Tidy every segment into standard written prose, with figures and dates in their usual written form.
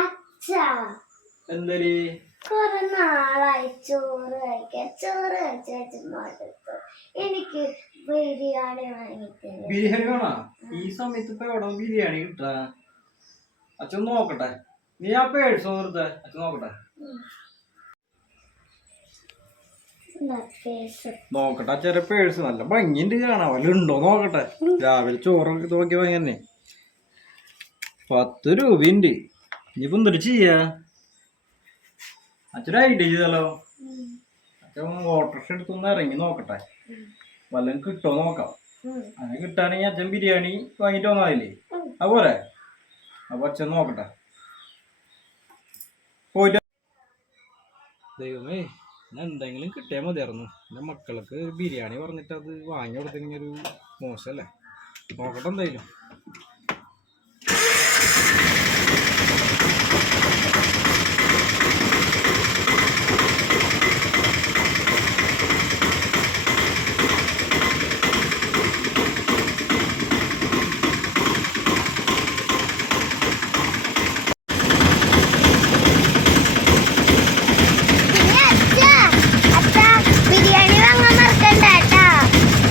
അച്ഛാ എന്തരി കുറെ നാളായി ചോറ് കഴിക്കാൻ. ചോറ് കഴിച്ചു മടുത്തു. എനിക്ക് ബിരിയാണി വാങ്ങിത്തരും. ബിരിയാണി വേണോ? ഈ സമയത്ത് ഇപ്പൊ എവിടെ ബിരിയാണി കിട്ടാ? അച്ഛൻ നോക്കട്ടെ. നീ ആ പേഴ്സ് നിർത്ത, അച്ഛൻ നോക്കട്ടെ. നോക്കട്ടെ അച്ഛൻ്റെ പേഴ്സ് നല്ല ഭംഗിയുണ്ട് കാണാൻ. വല്ല ഉണ്ടോ നോക്കട്ടെ. രാവിലെ ചോറൊക്കെ നോക്കി വാങ്ങി തന്നെ 10 രൂപയുണ്ട്. ഇനിയിപ്പോ എന്തൊരു ചെയ്യാ? അച്ഛൻ ഐഡിയ ചെയ്താലോ? അച്ഛൻ ഓട്ടോറിക്ഷ എടുത്തൊന്ന് ഇറങ്ങി നോക്കട്ടെ, വല്ലതും കിട്ടോ നോക്കാം. അങ്ങനെ കിട്ടാണെങ്കിൽ അച്ഛൻ ബിരിയാണി വാങ്ങിട്ട് വന്നാലേ അതുപോലെ. അപ്പൊ അച്ഛൻ നോക്കട്ടെ. പോയിട്ട് ദൈവമേ, എന്തെങ്കിലും കിട്ടിയാൽ മതിയായിരുന്നു. എൻ്റെ മക്കൾക്ക് ബിരിയാണി പറഞ്ഞിട്ട് അത് വാങ്ങി കൊടുത്തെങ്കിൽ ഒരു മോശമല്ലേ. നോക്കട്ടെ എന്തായാലും.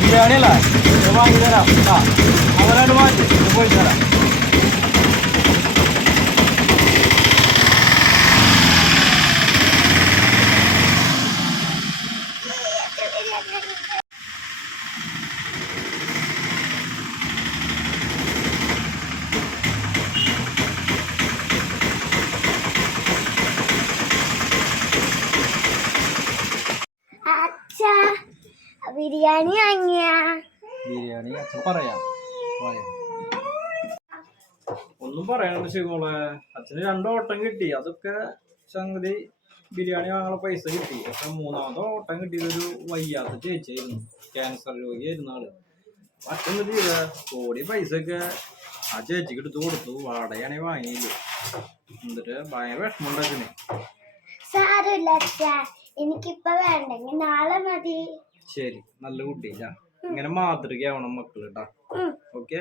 ബിരിയാണിയല്ല വാങ്ങി തരാം. അവരോട് മാറ്റി പോയി തരാം. ബിരിയാണി വാങ്ങിയ ബിരിയാണി അച്ഛൻ പറയാം. ഒന്നും പറയാനുണ്ട് ശിവമോളെ. അച്ഛന് 2 ഓട്ടം കിട്ടി. അതൊക്കെ സംഗതി ബിരിയാണി വാങ്ങാനുള്ള പൈസ കിട്ടി. പക്ഷെ 3ാമത്തെ ഓട്ടം കിട്ടിയതൊരു വയ്യാത്ത ചേച്ചിയായിരുന്നു. ക്യാൻസർ രോഗിയായിരുന്നു ആള്. അച്ഛൻ എന്ത് ചെയ്ത കോടി പൈസയൊക്കെ ആ ചേച്ചിക്ക് എടുത്ത് കൊടുത്തു. വാടകയാണെങ്കിൽ വാങ്ങിയില്ല. എന്നിട്ട് ഭയങ്കര വിഷമമുണ്ട് അച്ഛന്. സാരമില്ല അച്ഛാ, എനിക്കിപ്പോ വേണ്ടെങ്കിൽ നാളെ മതി. ശരി, നല്ല കുട്ടിയില്ല. ഇങ്ങനെ മാതൃകയാവണം മക്കള് കേട്ടാ. ഓക്കെ.